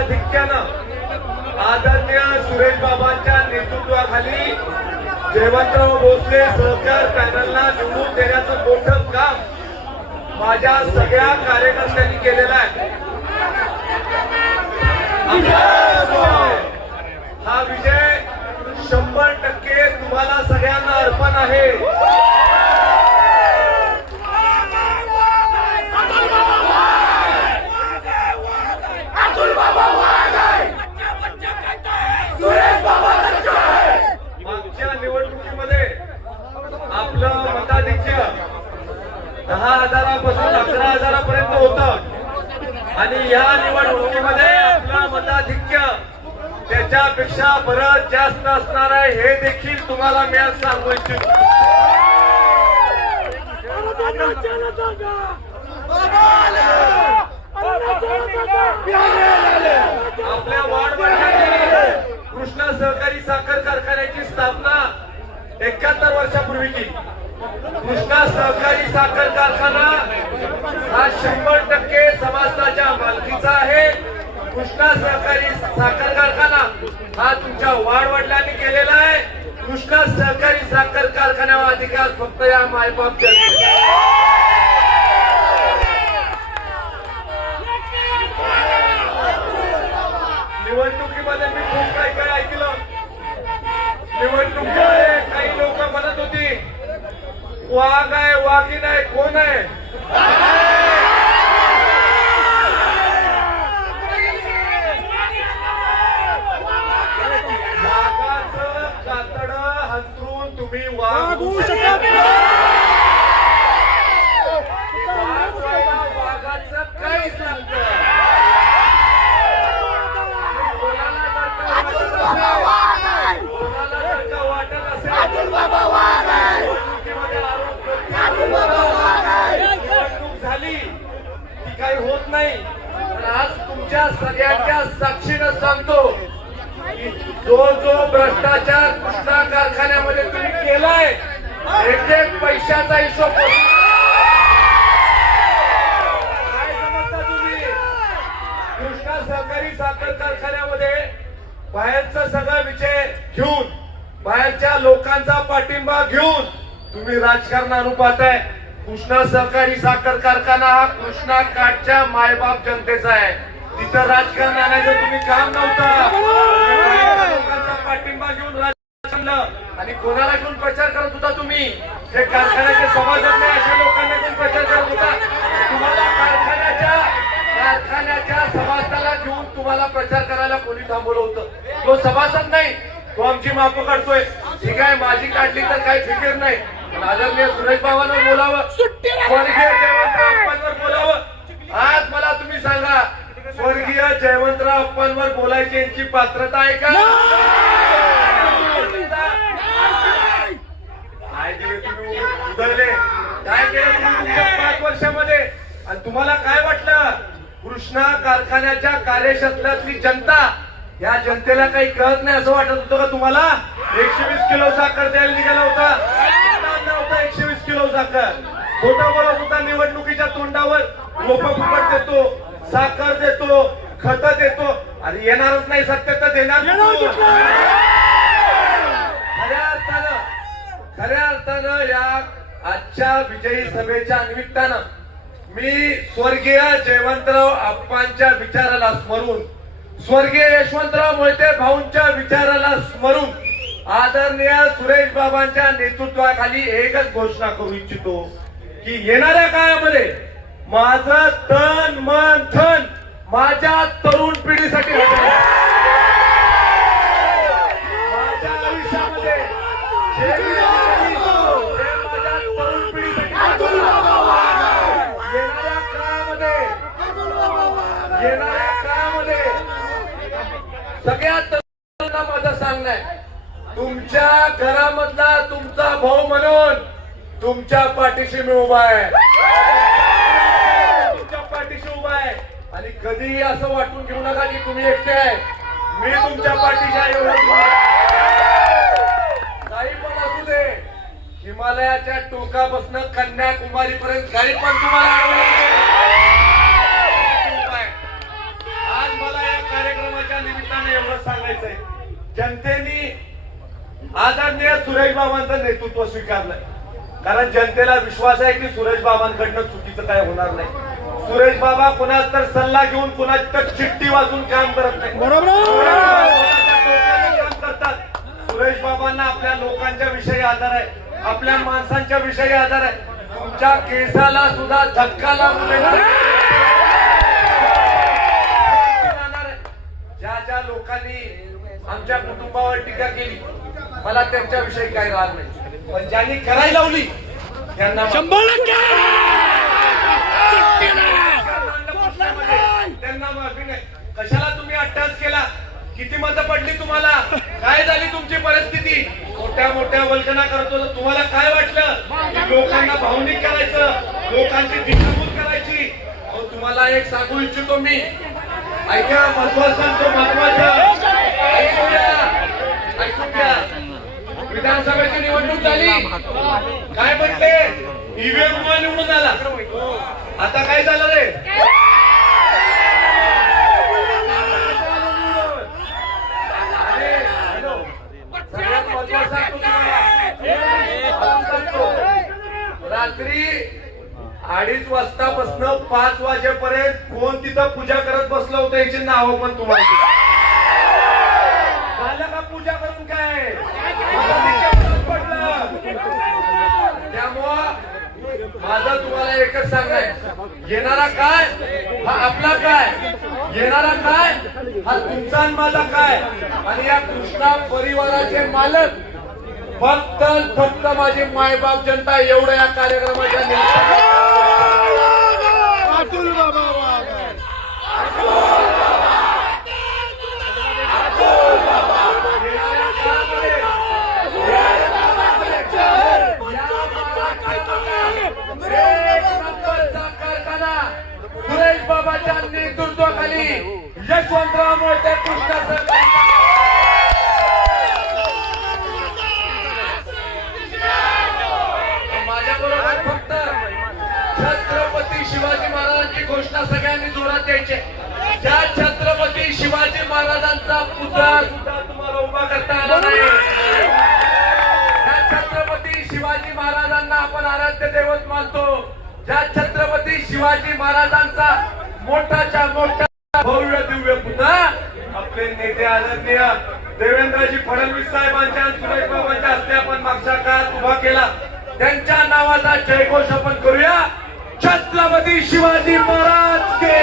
मताधिक्यानं आदरणीय सुरेश बाबांच्या नेतृत्वाखाली जयवंतराव भोसले सहकार पॅनलला निवडून देण्याचं मोठं काम माझ्या सगळ्या कार्यकर्त्यांनी केलेलं आहे। हा विजय 100% तुम्हाला सगळ्यांना अर्पण आहे। मागच्या निवडणुकीमध्ये आपलं मताधिक्य 10,000पासून 11,000पर्यंत होतं आणि या निवडणुकीमध्ये आपलं मताधिक्य त्याच्यापेक्षा बरंच जास्त असणार आहे हे देखील तुम्हाला मी आज सांगू इच्छितो। आपल्या वार्डमध्ये कृष्णा सहकारी साखर कारखान्याची स्थापना 71 वर्षापूर्वी केली। कृष्णा सहकारी साखर कारखाना हा 100% समाजाच्या मालकीचा आहे। कृष्णा सहकारी साखर कारखाना हा तुमच्या वाडवडिलांनी केलेला आहे। कृष्णा सहकारी साखर कारखान्यावर अधिकार फक्त या मायबाप निवडणुकीमध्ये मी खूप काही ऐकलं। निवडणुकीमध्ये काही लोक म्हणत होती वाघ आहे वाघीण आहे कोण आहे? वाघाचं कातड हंतरून तुम्ही वाघ होऊ शकत वाघाचं काहीच लागतं। झाली की काही होत नाही। आज तुमच्या सगळ्यांच्या साक्षीनं सांगतो की जो भ्रष्टाचार कृष्णा कारखान्यामध्ये तुम्ही केलाय एक पैशाचा हिशोब काय समजता तुम्ही? कृष्णा सहकारी साखर कारखान्यामध्ये बाहेरचा सगळा विषय घेऊन बाहेरच्या लोकांचा पाठिंबा घेऊन तुम्ही राजकारण आणू पाहताय। कृष्णा सहकारी साखर कारखाना हा कृष्णा काठच्या मायबाप जनतेचा आहे। तिथं राजकारण आणायचं तुम्ही काम नव्हतं। लोकांचा पाठिंबा घेऊन राजकारण आणि कोणाला घेऊन प्रचार करत होता तुम्ही? हे कारखान्याचे सभासद नाही अशा लोकांना घेऊन प्रचार करत होता। तुम्हाला कारखान्याच्या सभासदाला घेऊन तुम्हाला प्रचार करायला कोणी थांबवलं होतं? तो सभासद नाही, तो आमची माप काढतोय। ठीक आहे माझी काढली तर काही फिकीर नाही, आदरणीय सुरेश बाबांवर बोलावं, स्वर्गीय जयवंतराव अप्पांवर बोलावं। आज मला तुम्ही सांगा स्वर्गीय जयवंतराव अप्पांवर बोलायची यांची पात्रता आहे का? काय दिले तुम्ही उधळले? काय केलं तुम्ही तुमच्या 5 वर्षामध्ये? आणि तुम्हाला काय वाटलं कृष्णा कारखान्याच्या कार्यक्षेत्रातली जनता या जनतेला काही कळत नाही असं वाटत होतं का तुम्हाला? 120 किलो साखर द्यायला निघाला होता 120 किलो साखर खोटं बोलत होता। निवडणुकीच्या तोंडावर रोप फुकट देतो, साखर देतो, खत देतो, अरे येणारच नाही सत्य तर देणार। खऱ्या अर्थानं या आजच्या विजयी सभेच्या निमित्तानं मी स्वर्गीय जयवंतराव अप्पांच्या विचाराला स्मरून, स्वर्गीय यशवंतराव मोहिते भाऊंच्या विचाराला स्मरून आदरणीय सुरेश बाबांच्या नेतृत्वाखाली एकच घोषणा करू इच्छितो की येणाऱ्या काळामध्ये माझं तन मन धन माझ्या तरुण पिढीसाठी माझ्या आयुष्यामध्ये माझ्या तरुण पिढीसाठी येणाऱ्या काळामध्ये सगळ्यात तरुणांना माझं सांगणं आहे तुमच्या घरामधला तुमचा भाऊ म्हणून तुमच्या पाठीशी मी उभा आहे। तुमच्या पाठीशी उभा आहे आणि कधीही असं वाटून घेऊ नका की तुम्ही एकटे आहे। मी तुमच्या पाठीशी आहे काही पण असू दे। हिमालयाच्या टोकापासून कन्याकुमारी पर्यंत काही पण तुम्हाला आज मला या कार्यक्रमात एवढं सांगायचंय, जनतेने आदरणीय सुरेश बाबांचं नेतृत्व स्वीकारलंय. कारण जनतेला विश्वास आहे की सुरेश बाबांकडनं चुकीचं काय होणार नाही. सुरेश बाबा कुणाच तर सल्ला घेऊन कुणाच तर चिठ्ठी वाचून काम करत नाही. बरोबर. काम करतात. सुरेश बाबांना आपल्या लोकांच्या विषयी आधार आहे, आपल्या माणसांच्या विषयी आधार आहे. तुमच्या केसाला सुद्धा धक्का लागू नये. ज्या ज्या लोकांनी आमच्या कुटुंबावर टीका केली, मला त्यांच्याविषयी काही राग नाही, पण ज्यांनी करायला लावली त्यांना त्यांना माफी नाही. कशाला तुम्ही अट्टाच केला? किती मतं पडली तुम्हाला? काय झाली तुमची परिस्थिती? मोठ्या मोठ्या वल्गना करत होतो. तुम्हाला काय वाटलं की लोकांना भावनिक करायचं, लोकांची दिशाभूल करायची? तुम्हाला एक सांगू इच्छितो मी, ऐका, महत्वाचं सांगतो, महत्वाचं ऐकून घ्या. विधानसभेची निवडणूक झाली, काय म्हटले? ईव्हीएम निवडून आला. आता काय झालं रे? सगळ्यात महत्वाचं सांगतो तुम्हाला, रात्री 2:30 वाजतापासून 5 वाजेपर्यंत कोण तिथं पूजा करत बसलं होतं याची नावं पण तुम्हाला झालं का? पूजा करून काय पडलं? त्यामुळं माझं तुम्हाला एकच सांगाय, येणारा काय हा आपला काय, येणारा काय हा तुमचा आणि माझा काय. आणि या कृष्णा परिवाराचे मालक फक्त माझी मायबाप जनता एवढं या कार्यक्रमाच्या अतुल बाबा कारखाना सुरेश बाबाच्या नेतृत्वाखाली यशवंतराव मोहिते कृष्णा माझ्याबरोबर फक्त छत्रपती शिवाजी महाराजांची घोषणा सगळ्यांनी जोरात द्यायची. ज्या छत्रपती शिवाजी महाराजांचा पुतळा सुद्धा तुम्हाला उभा करता आला नाही, त्या छत्रपती शिवाजी महाराजांना आपण आराध्य दैवत मानतो. ज्या छत्रपती शिवाजी महाराजांचा मोठाच्या मोठा भव्य दिव्य पुतळा आपले नेते आदरणीय देवेंद्रजी फडणवीस साहेबांच्या आणि सुरेश बाबांच्या हस्ते आपण मागच्या काळात उभा केला. त्यांच्या नावाचा जयघोष आपण करूया. छत्रपती शिवाजी महाराज के